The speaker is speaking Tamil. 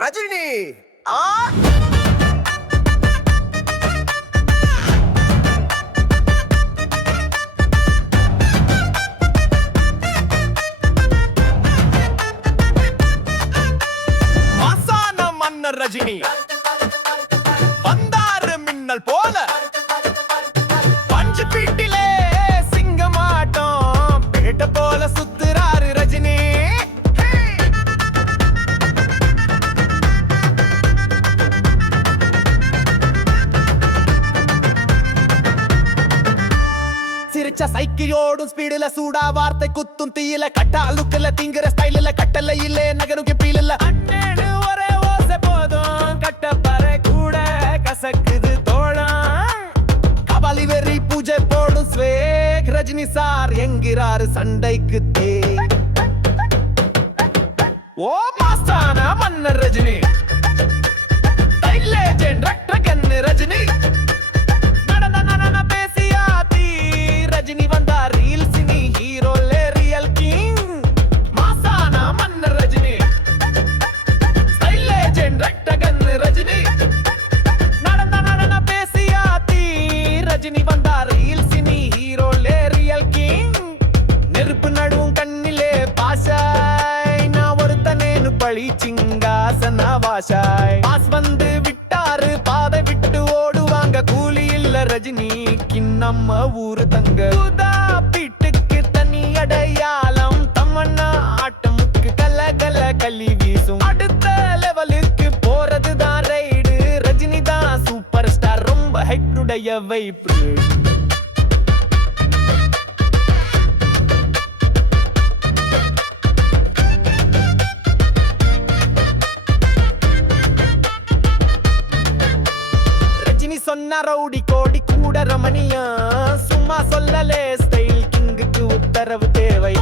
ரஜினி! ஆ? மாசான மன்னர் ரஜினி. வந்தாரு மின்னல் போல சிரிச்ச சைக்கிள் ஓடும் ஸ்பீடுல சூடா வார்த்தை குத்தும் தீயில கட்டா அழுக்கல திங்குற ஸ்டைலுல கட்டல இல்ல நகரும் கீழ இல்ல ஒரே ஓசை போதும். கட்ட பறை கூட கசக்குது தோழம் கபாலி வெறி பூஜை போடும் ஸ்வேக் ரஜினி சார் என்கிறாரு சண்டைக்கு தே ஓ மாஸ்தான மன்னர் ரஜினி. ஒருத்தனேனு பழி சிங்காசன வாஷாய் பாஸ் வந்து விட்டாரு பாதை விட்டு ஓடுவாங்க. கூலி இல்ல ரஜினி கிண்ணம்ம ஊரு தங்க. பீட்டுக்கு தனி அடையாளம் தம்மண்ணா ஆட்டமுக்கு கல கல கலி வீசும். அடுத்த லெவலுக்கு போறது தான் ரைடு ரஜினி தான் சூப்பர் ஸ்டார் ரொம்ப ஹைட்டுடைய வைப்பு சொன்ன ரவுடி கோடி கூட ரமணியா. சும்மா சொல்லலே ஸ்டைல் கிங்குக்கு உத்தரவு தேவை.